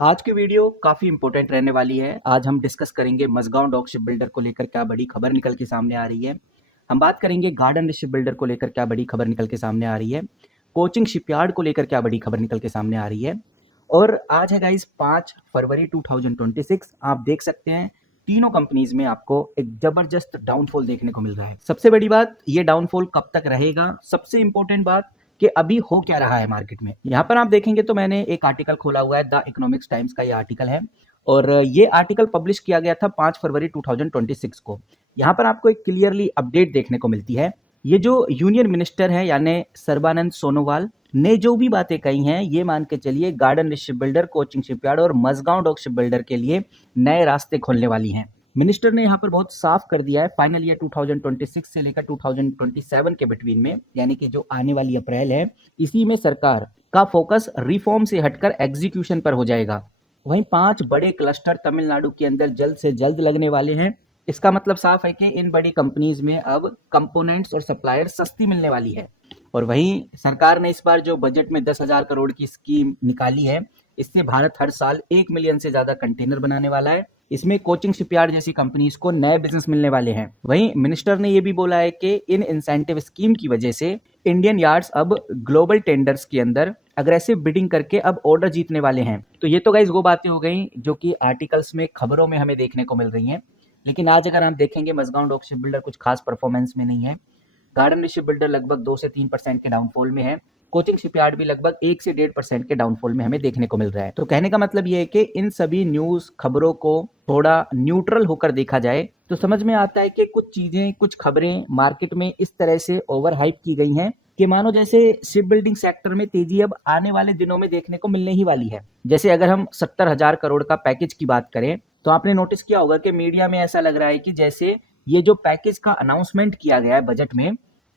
आज की वीडियो काफ़ी इंपॉर्टेंट रहने वाली है। आज हम डिस्कस करेंगे मझगांव डॉक शिप बिल्डर को लेकर क्या बड़ी खबर निकल के सामने आ रही है। हम बात करेंगे गार्डन शिप बिल्डर को लेकर क्या बड़ी खबर निकल के सामने आ रही है। कोचिंग शिपयार्ड को लेकर क्या बड़ी खबर निकल के सामने आ रही है। और आज है गाइस 5 फरवरी 2026। आप देख सकते हैं तीनों कंपनीज में आपको एक जबरदस्त डाउनफॉल देखने को मिल रहा है। सबसे बड़ी बात, ये डाउनफॉल कब तक रहेगा। सबसे इंपॉर्टेंट बात कि अभी हो क्या रहा है मार्केट में। यहाँ पर आप देखेंगे तो मैंने एक आर्टिकल खोला हुआ है, द इकोनॉमिक्स टाइम्स का ये आर्टिकल है। और ये आर्टिकल पब्लिश किया गया था 5 फरवरी 2026 को। यहाँ पर आपको एक क्लियरली अपडेट देखने को मिलती है। ये जो यूनियन मिनिस्टर है यानी सर्बानंद सोनोवाल ने जो भी बातें कही हैं, ये मान के चलिए garden Shipbuilder, Cochin shipyard और मझगांव डॉक शिप बिल्डर के लिए नए रास्ते खोलने वाली हैं। मिनिस्टर ने यहाँ पर बहुत साफ कर दिया है, फाइनल ईयर 2026 से लेकर 2027 के बिटवीन में, यानी कि जो आने वाली अप्रैल है, इसी में सरकार का फोकस रिफॉर्म से हटकर एग्जीक्यूशन पर हो जाएगा। वहीं 5 बड़े क्लस्टर तमिलनाडु के अंदर जल्द से जल्द लगने वाले हैं। इसका मतलब साफ है कि इन बड़ी कंपनीज में अब कंपोनेंट्स और सप्लायर सस्ती मिलने वाली है। और वहीं सरकार ने इस बार जो बजट में 10,000 करोड़ की स्कीम निकाली है, इससे भारत हर साल 1 मिलियन से ज्यादा कंटेनर बनाने वाला है। इसमें कोचिंग शिपयार्ड जैसी कंपनीज को नए बिजनेस मिलने वाले हैं। वहीं मिनिस्टर ने यह भी बोला है कि इन इंसेंटिव स्कीम की वजह से इंडियन यार्ड्स अब ग्लोबल टेंडर्स के अंदर अग्रेसिव बिडिंग करके अब ऑर्डर जीतने वाले हैं। तो ये तो गाइस वो बातें हो गई जो कि आर्टिकल्स में, खबरों में हमें देखने को मिल रही हैं। लेकिन आज अगर आप देखेंगे मझगांव डॉक शिप बिल्डर कुछ खास परफॉर्मेंस में नहीं है। गार्डन शिप बिल्डर लगभग 2 से 3% के डाउनफॉल में है। कोचिंग शिपयार्ड भी लगभग 1 से 1.5% के डाउनफॉल में हमें देखने को मिल रहा है। तो कहने का मतलब ये है कि इन सभी न्यूज खबरों को थोड़ा न्यूट्रल होकर देखा जाए तो समझ में आता है कि कुछ चीजें, कुछ खबरें मार्केट में इस तरह से ओवर हाइप की गई हैं कि मानो जैसे शिप बिल्डिंग सेक्टर में तेजी अब आने वाले दिनों में देखने को मिलने ही वाली है। जैसे अगर हम 70,000 करोड़ का पैकेज की बात करें तो आपने नोटिस किया होगा कि मीडिया में ऐसा लग रहा है कि जैसे ये जो पैकेज का अनाउंसमेंट किया गया है बजट में,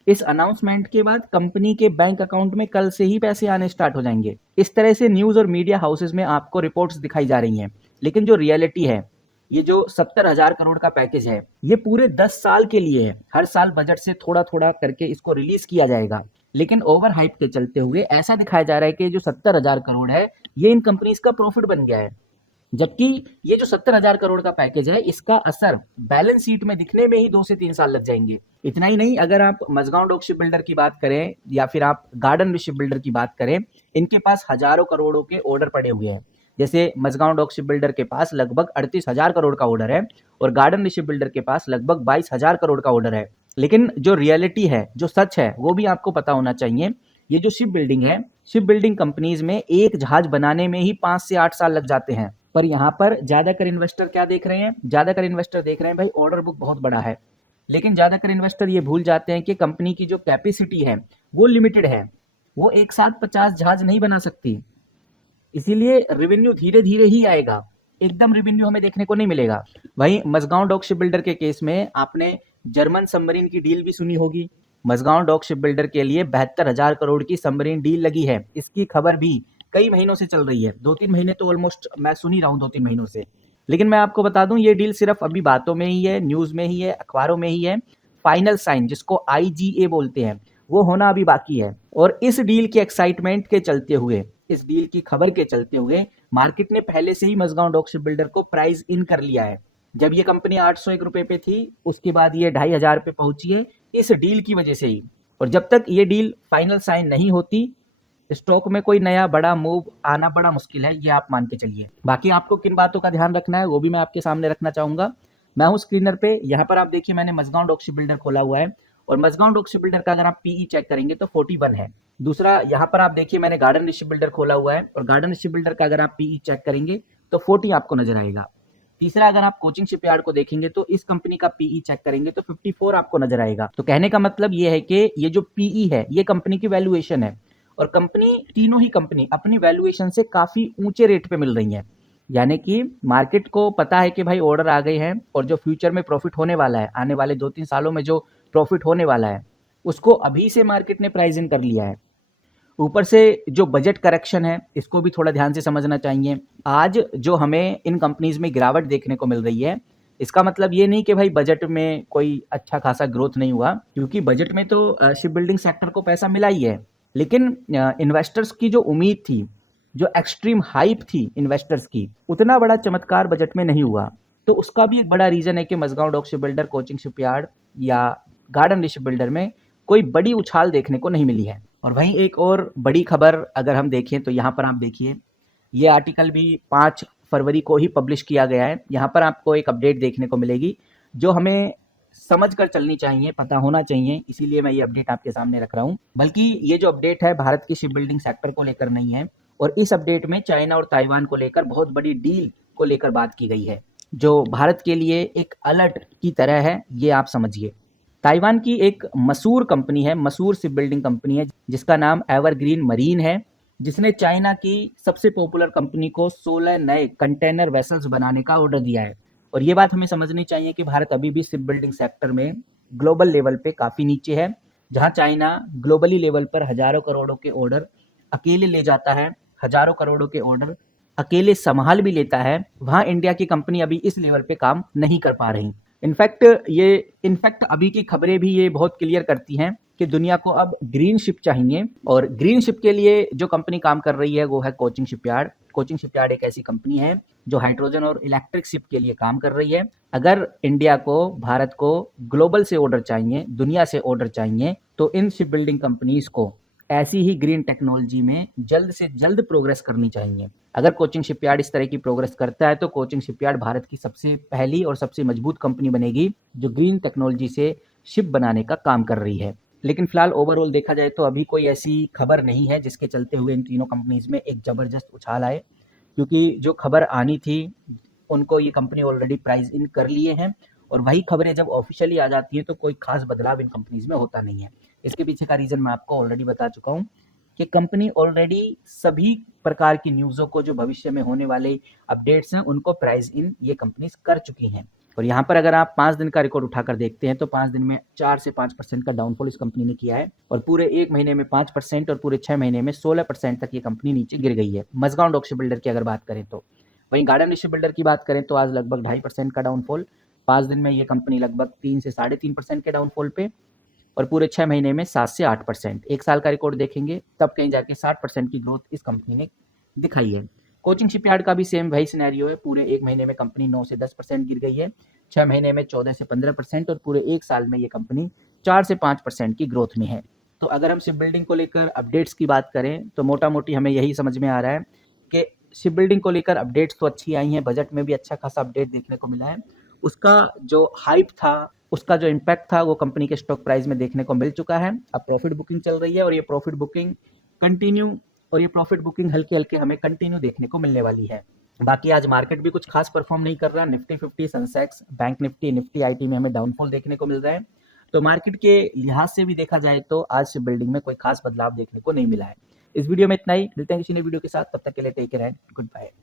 इस अनाउंसमेंट के बाद कंपनी के बैंक अकाउंट में कल से ही पैसे आने स्टार्ट हो जाएंगे। इस तरह से न्यूज और मीडिया हाउसेज में आपको रिपोर्ट्स दिखाई जा रही हैं। लेकिन जो रियलिटी है, ये जो 70,000 करोड़ का पैकेज है, ये पूरे 10 साल के लिए है। हर साल बजट से थोड़ा थोड़ा करके इसको रिलीज किया जाएगा। लेकिन ओवर हाइप के चलते हुए ऐसा दिखाया जा रहा है कि जो 70,000 करोड़ है, ये इन कंपनीज का प्रॉफिट बन गया है। जबकि ये जो 70,000 करोड़ का पैकेज है, इसका असर बैलेंस शीट में दिखने में ही 2 से 3 साल लग जाएंगे। इतना ही नहीं, अगर आप मझगांव डॉक शिप बिल्डर की बात करें या फिर आप गार्डन शिप बिल्डर की बात करें, इनके पास हजारों करोड़ों के ऑर्डर पड़े हुए हैं। जैसे मझगांव डॉक शिप बिल्डर के पास लगभग 38,000 करोड़ का ऑर्डर है और गार्डन शिप बिल्डर के पास लगभग 22,000 करोड़ का ऑर्डर है। लेकिन जो रियलिटी है, जो सच है, वो भी आपको पता होना चाहिए। ये जो शिप बिल्डिंग है, शिप बिल्डिंग कंपनीज में एक जहाज बनाने में ही 5 से 8 साल लग जाते हैं। पर यहाँ पर ज्यादातर इन्वेस्टर क्या देख रहे हैं? ज्यादातर इन्वेस्टर देख रहे हैं भाई ऑर्डर बुक बहुत बड़ा है। लेकिन ज्यादातर इन्वेस्टर ये भूल जाते हैं कि कंपनी की जो कैपेसिटी है वो लिमिटेड है। वो एक साथ 50 जहाज नहीं बना सकती। इसीलिए रेवेन्यू धीरे धीरे ही आएगा, एकदम रेवेन्यू हमें देखने को नहीं मिलेगा। वहीं मझगांव डॉक शिप बिल्डर के केस में आपने जर्मन सबमरीन की डील भी सुनी होगी। मझगांव डॉक शिप बिल्डर के लिए 72,000 करोड़ की सबमरीन डील लगी है। इसकी खबर भी कई महीनों से चल रही है। 2-3 महीने तो ऑलमोस्ट मैं सुन ही रहा हूँ, 2-3 महीनों से। लेकिन मैं आपको बता दूं, ये डील सिर्फ अभी बातों में ही है, न्यूज में ही है, अखबारों में ही है। फाइनल साइन, जिसको आईजीए बोलते हैं, वो होना अभी बाकी है। और इस डील के एक्साइटमेंट के चलते हुए, इस डील की खबर के चलते हुए, मार्केट ने पहले से ही मझगांव डॉक शिप बिल्डर को प्राइस इन कर लिया है। जब ये कंपनी 801 रुपए पे थी, उसके बाद ये 2,500 पे पहुंची है इस डील की वजह से ही। और जब तक ये डील फाइनल साइन नहीं होती, स्टॉक में कोई नया बड़ा मूव आना बड़ा मुश्किल है, ये आप मान के चलिए। बाकी आपको किन बातों का ध्यान रखना है वो भी मैं आपके सामने रखना चाहूंगा। मैं हूं स्क्रीनर पे। यहाँ पर आप देखिए, मैंने मझगांव डॉक शिप बिल्डर खोला हुआ है और मझगांव डॉक शिप बिल्डर का अगर आप पीई चेक करेंगे तो 41 है। दूसरा, यहाँ पर आप देखिए, मैंने गार्डन शिप बिल्डर खोला हुआ है और गार्डन शिप बिल्डर का अगर आप पीई चेक करेंगे तो 40 आपको नजर आएगा। तीसरा, अगर आप कोचिंग शिपयार्ड को देखेंगे तो इस कंपनी का पीई चेक करेंगे तो 54 आपको नजर आएगा। तो कहने का मतलब ये है कि ये जो पीई है, ये कंपनी की वैल्यूएशन है। और कंपनी, तीनों ही कंपनी अपनी वैल्यूएशन से काफी ऊंचे रेट पे मिल रही है। यानी कि मार्केट को पता है कि भाई ऑर्डर आ गए हैं और जो फ्यूचर में प्रॉफिट होने वाला है, आने वाले 2-3 सालों में जो प्रॉफिट होने वाला है, उसको अभी से मार्केट ने प्राइस इन कर लिया है। ऊपर से जो बजट करेक्शन है, इसको भी थोड़ा ध्यान से समझना चाहिए। आज जो हमें इन कंपनीज में गिरावट देखने को मिल रही है, इसका मतलब ये नहीं कि भाई बजट में कोई अच्छा खासा ग्रोथ नहीं हुआ, क्योंकि बजट में तो शिप बिल्डिंग सेक्टर को पैसा मिला ही है। लेकिन इन्वेस्टर्स की जो उम्मीद थी जो एक्सट्रीम हाइप थी इन्वेस्टर्स की, उतना बड़ा चमत्कार बजट में नहीं हुआ। तो उसका भी एक बड़ा रीजन है कि Mazagon Dock Shipbuilder, Cochin Shipyard या गार्डन शिप बिल्डर में कोई बड़ी उछाल देखने को नहीं मिली है। और वहीं एक और बड़ी खबर अगर हम देखें तो यहाँ पर आप देखिए, ये आर्टिकल भी 5 फरवरी को ही पब्लिश किया गया है। यहाँ पर आपको एक अपडेट देखने को मिलेगी जो हमें समझ कर चलनी चाहिए, पता होना चाहिए, इसीलिए मैं ये अपडेट आपके सामने रख रहा हूँ। बल्कि ये जो अपडेट है भारत की शिप बिल्डिंग सेक्टर को लेकर नहीं है, और इस अपडेट में चाइना और ताइवान को लेकर बहुत बड़ी डील को लेकर बात की गई है, जो भारत के लिए एक अलर्ट की तरह है, ये आप समझिए। ताइवान की एक मसूर कंपनी है, मसूर शिप बिल्डिंग कंपनी है, जिसका नाम एवरग्रीन मरीन है, जिसने चाइना की सबसे पॉपुलर कंपनी को 16 नए कंटेनर वेसल्स बनाने का ऑर्डर दिया है। और ये बात हमें समझनी चाहिए कि भारत अभी भी शिप बिल्डिंग सेक्टर में ग्लोबल लेवल पे काफ़ी नीचे है। जहां चाइना ग्लोबली लेवल पर हजारों करोड़ों के ऑर्डर अकेले ले जाता है, हजारों करोड़ों के ऑर्डर अकेले संभाल भी लेता है, वहां इंडिया की कंपनी अभी इस लेवल पे काम नहीं कर पा रही। इनफैक्ट अभी की खबरें भी ये बहुत क्लियर करती हैं कि दुनिया को अब ग्रीन शिप चाहिए, और ग्रीन शिप के लिए जो कंपनी काम कर रही है वो है कोचिंग शिपयार्ड। कोचिंग शिपयार्ड एक ऐसी कंपनी है जो हाइड्रोजन और इलेक्ट्रिक शिप के लिए काम कर रही है। अगर इंडिया को, भारत को ग्लोबल से ऑर्डर चाहिए, दुनिया से ऑर्डर चाहिए, तो इन शिप बिल्डिंग कंपनीज को ऐसी ही ग्रीन टेक्नोलॉजी में जल्द से जल्द प्रोग्रेस करनी चाहिए। अगर कोचिंग शिपयार्ड इस तरह की प्रोग्रेस करता है तो कोचिंग शिपयार्ड भारत की सबसे पहली और सबसे मजबूत कंपनी बनेगी जो ग्रीन टेक्नोलॉजी से शिप बनाने का काम कर रही है। लेकिन फिलहाल ओवरऑल देखा जाए तो अभी कोई ऐसी खबर नहीं है जिसके चलते हुए इन तीनों कंपनीज में एक जबरदस्त उछाल आए, क्योंकि जो खबर आनी थी उनको ये कंपनी ऑलरेडी प्राइस इन कर लिए हैं, और वही खबरें जब ऑफिशियली आ जाती है तो कोई खास बदलाव इन कंपनीज में होता नहीं है। इसके पीछे का रीजन मैं आपको ऑलरेडी बता चुका हूँ कि कंपनी ऑलरेडी सभी प्रकार की न्यूज़ों को, जो भविष्य में होने वाले अपडेट्स हैं, उनको प्राइस इन ये कंपनीज कर चुकी हैं। और यहाँ पर अगर आप 5 दिन का रिकॉर्ड उठाकर देखते हैं तो 5 दिन में 4 से 5% का डाउनफॉल इस कंपनी ने किया है, और पूरे 1 महीने में 5% और पूरे 6 महीने में 16% तक ये कंपनी नीचे गिर गई है मझगांव डॉक शिप बिल्डर की अगर बात करें तो। वहीं गार्डन शिप बिल्डर की बात करें तो आज लगभग 2.5% का डाउनफॉल, 5 दिन में ये कंपनी लगभग 3 से 3.5% के डाउनफॉल पे, और पूरे 6 महीने में 7 से 8%। 1 साल का रिकॉर्ड देखेंगे तब कहीं जाके 60% की ग्रोथ इस कंपनी ने दिखाई है। कोचिंग शिपयार्ड का भी सेम वही सिनेरियो है, पूरे 1 महीने में कंपनी 9 से 10% गिर गई है, 6 महीने में 14 से 15%, और पूरे 1 साल में ये कंपनी 4 से 5% की ग्रोथ में है। तो अगर हम शिप बिल्डिंग को लेकर अपडेट्स की बात करें तो मोटा मोटी हमें यही समझ में आ रहा है कि शिप बिल्डिंग को लेकर अपडेट्स तो अच्छी आई हैं, बजट में भी अच्छा खासा अपडेट देखने को मिला है। उसका जो हाइप था, उसका जो इम्पैक्ट था, वो कंपनी के स्टॉक प्राइस में देखने को मिल चुका है। अब प्रॉफिट बुकिंग चल रही है, और ये प्रॉफिट बुकिंग कंटिन्यू और ये प्रॉफिट बुकिंग हल्के हल्के हमें कंटिन्यू देखने को मिलने वाली है। बाकी आज मार्केट भी कुछ खास परफॉर्म नहीं कर रहा। Nifty 50, Sensex, bank Nifty, Nifty IT में हमें डाउनफॉल देखने को मिल रहा है। तो मार्केट के लिहाज से भी देखा जाए तो आज शिप बिल्डिंग में कोई खास बदलाव देखने को नहीं मिला है। इस वीडियो में इतना ही, मिलते हैं किसी नए वीडियो के साथ, तब तक के लिए take care and good bye.